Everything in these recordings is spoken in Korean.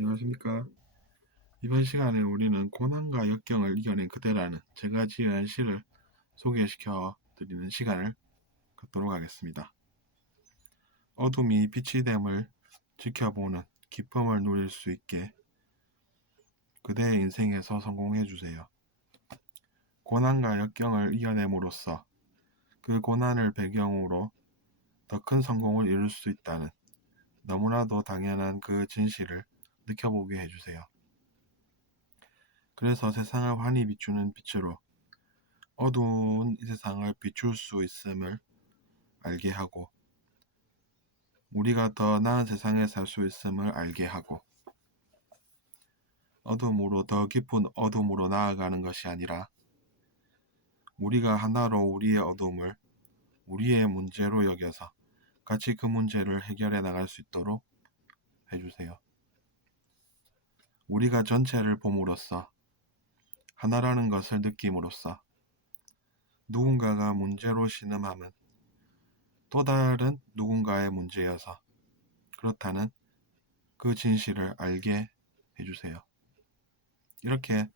안녕하십니까. 이번 시간에 우리는 고난과 역경을 이겨낸 그대라는 제가 지은 시를 소개시켜 드리는 시간을 갖도록 하겠습니다. 어둠이 빛이 됨을 지켜보는 기쁨을 누릴 수 있게 그대의 인생에서 성공해 주세요. 고난과 역경을 이겨냄으로써 그 고난을 배경으로 더 큰 성공을 이룰 수 있다는 너무나도 당연한 그 진실을 느껴보게 해주세요. 그래서 세상을 환히 비추는 빛으로 어두운 이 세상을 비출 수 있음을 알게 하고 우리가 더 나은 세상에 살 수 있음을 알게 하고 어둠으로 더 깊은 어둠으로 나아가는 것이 아니라 우리가 하나로 우리의 어둠을 우리의 문제로 여겨서 같이 그 문제를 해결해 나갈 수 있도록 해주세요. 우리가 전체를 봄으로써 하나라는 것을 느낌으로써 누군가가 문제로 신음함은 또 다른 누군가의 문제여서 그렇다는 그 진실을 알게 해주세요. 이렇게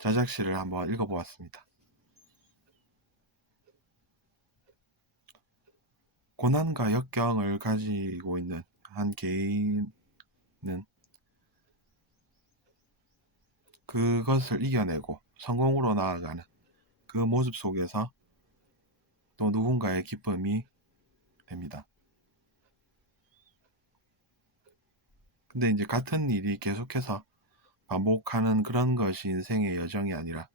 자작시를 한번 읽어보았습니다. 고난과 역경을 가지고 있는 한 개인은 그것을 이겨내고 성공으로 나아가는 그 모습 속에서 또 누군가의 기쁨이 됩니다. 근데 이제 같은 일이 계속해서 반복하는 그런 것이 인생의 여정이 아니라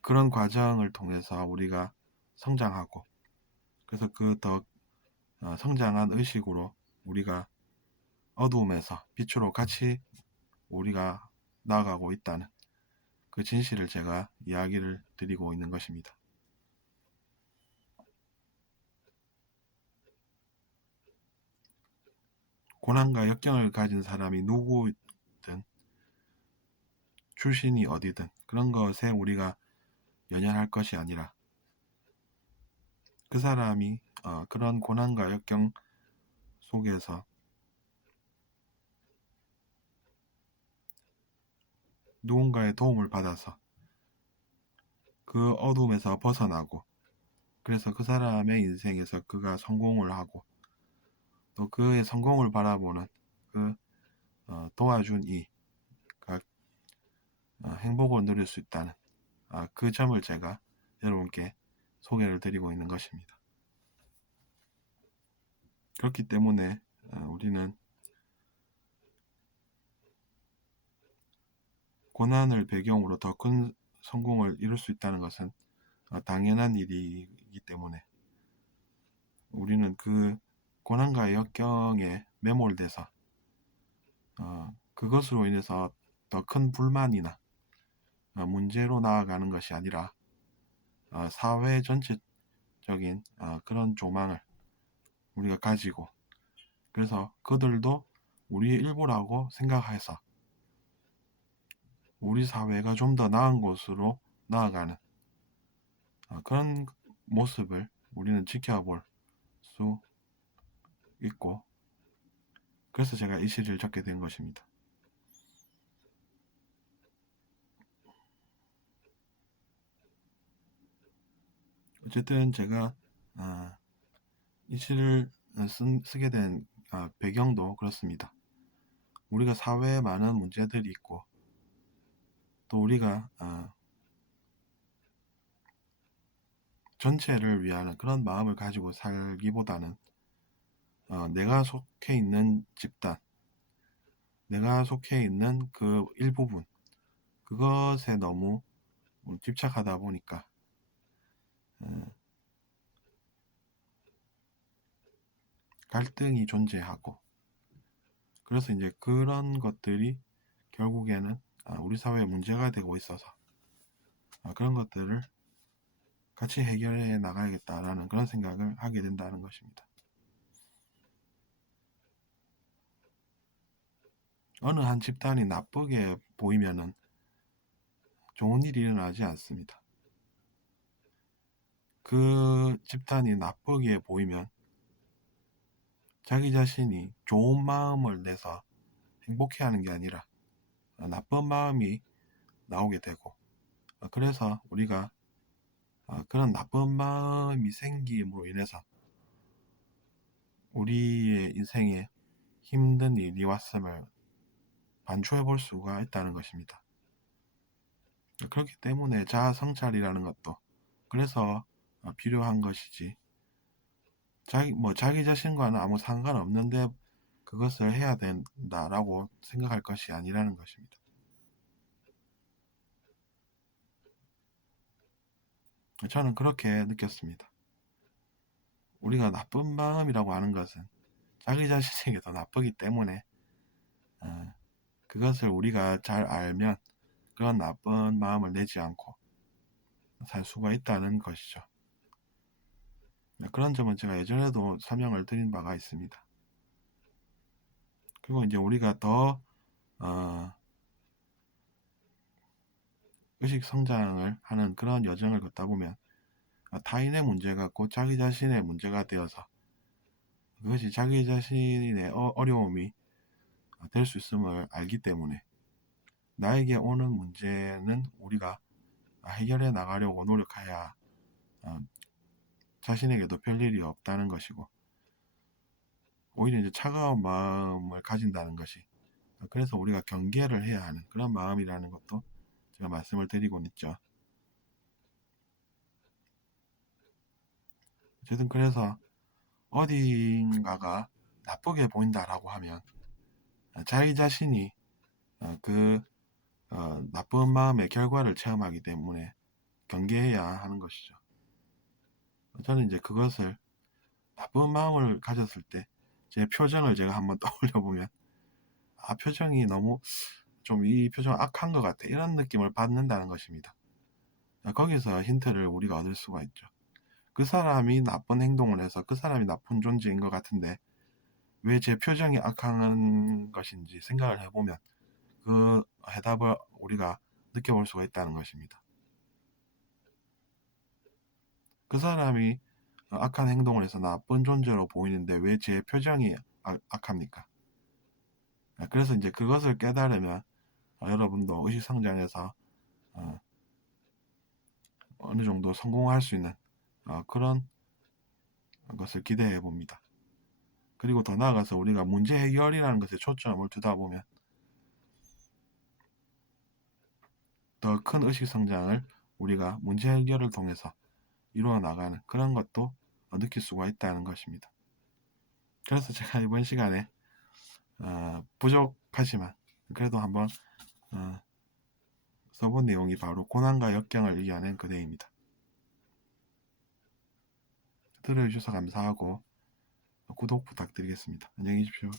그런 과정을 통해서 우리가 성장하고 그래서 그 더 성장한 의식으로 우리가 어두움에서 빛으로 같이 우리가 나아가고 있다는 그 진실을 제가 이야기를 드리고 있는 것입니다. 고난과 역경을 가진 사람이 누구든 출신이 어디든 그런 것에 우리가 연연할 것이 아니라 그 사람이 그런 고난과 역경 속에서 누군가의 도움을 받아서 그 어둠에서 벗어나고 그래서 그 사람의 인생에서 그가 성공을 하고 또 그의 성공을 바라보는 그 도와준 이가 행복을 누릴 수 있다는 그 점을 제가 여러분께 소개를 드리고 있는 것입니다. 그렇기 때문에 우리는 고난을 배경으로 더 큰 성공을 이룰 수 있다는 것은 당연한 일이기 때문에 우리는 그 고난과 역경에 매몰돼서 그것으로 인해서 더 큰 불만이나 문제로 나아가는 것이 아니라 사회 전체적인 그런 조망을 우리가 가지고 그래서 그들도 우리의 일부라고 생각해서 우리 사회가 좀 더 나은 곳으로 나아가는 그런 모습을 우리는 지켜볼 수 있고 그래서 제가 이 시를 적게 된 것입니다. 어쨌든 제가 이 시를 쓰게 된 배경도 그렇습니다. 우리가 사회에 많은 문제들이 있고 또 우리가 전체를 위하는 그런 마음을 가지고 살기보다는 내가 속해 있는 집단, 내가 속해 있는 그 일부분 그것에 너무 집착하다 보니까 갈등이 존재하고 그래서 이제 그런 것들이 결국에는 우리 사회에 문제가 되고 있어서 그런 것들을 같이 해결해 나가야겠다라는 그런 생각을 하게 된다는 것입니다. 어느 한 집단이 나쁘게 보이면은 좋은 일이 일어나지 않습니다. 그 집단이 나쁘게 보이면 자기 자신이 좋은 마음을 내서 행복해하는 게 아니라 나쁜 마음이 나오게 되고, 그래서 우리가 그런 나쁜 마음이 생김으로 인해서 우리의 인생에 힘든 일이 왔음을 반추해 볼 수가 있다는 것입니다. 그렇기 때문에 자아 성찰이라는 것도 그래서 필요한 것이지, 자기 자신과는 아무 상관없는데 그것을 해야 된다라고 생각할 것이 아니라는 것입니다. 저는 그렇게 느꼈습니다. 우리가 나쁜 마음이라고 하는 것은 자기 자신에게 더 나쁘기 때문에 그것을 우리가 잘 알면 그런 나쁜 마음을 내지 않고 살 수가 있다는 것이죠. 그런 점은 제가 예전에도 설명을 드린 바가 있습니다. 그리고 이제 우리가 더 의식 성장을 하는 그런 여정을 걷다 보면 타인의 문제가 곧 자기 자신의 문제가 되어서 그것이 자기 자신의 어려움이 될 수 있음을 알기 때문에 나에게 오는 문제는 우리가 해결해 나가려고 노력해야 자신에게도 별일이 없다는 것이고, 오히려 이제 차가운 마음을 가진다는 것이, 그래서 우리가 경계를 해야 하는 그런 마음이라는 것도 제가 말씀을 드리곤 있죠. 어쨌든 그래서 어딘가가 나쁘게 보인다라고 하면 자기 자신이 그 나쁜 마음의 결과를 체험하기 때문에 경계해야 하는 것이죠. 저는 이제 그것을 나쁜 마음을 가졌을 때 제 표정을 제가 한번 떠올려 보면 표정이 너무 좀 이 표정 악한 것 같아 이런 느낌을 받는다는 것입니다. 거기서 힌트를 우리가 얻을 수가 있죠. 그 사람이 나쁜 행동을 해서 그 사람이 나쁜 존재인 것 같은데 왜 제 표정이 악한 것인지 생각을 해보면 그 해답을 우리가 느껴볼 수가 있다는 것입니다. 그 사람이 악한 행동을 해서 나쁜 존재로 보이는데 왜 제 표정이 악합니까? 그래서 이제 그것을 깨달으면 여러분도 의식성장에서 어느 정도 성공할 수 있는 그런 것을 기대해 봅니다. 그리고 더 나아가서 우리가 문제 해결이라는 것에 초점을 두다 보면 더 큰 의식성장을 우리가 문제 해결을 통해서 이루어 나가는 그런 것도 느낄 수가 있다는 것입니다. 그래서 제가 이번 시간에 부족하지만 그래도 한번 써본 내용이 바로 고난과 역경을 이겨낸 그대입니다. 들어주셔서 감사하고 구독 부탁드리겠습니다. 안녕히 계십시오.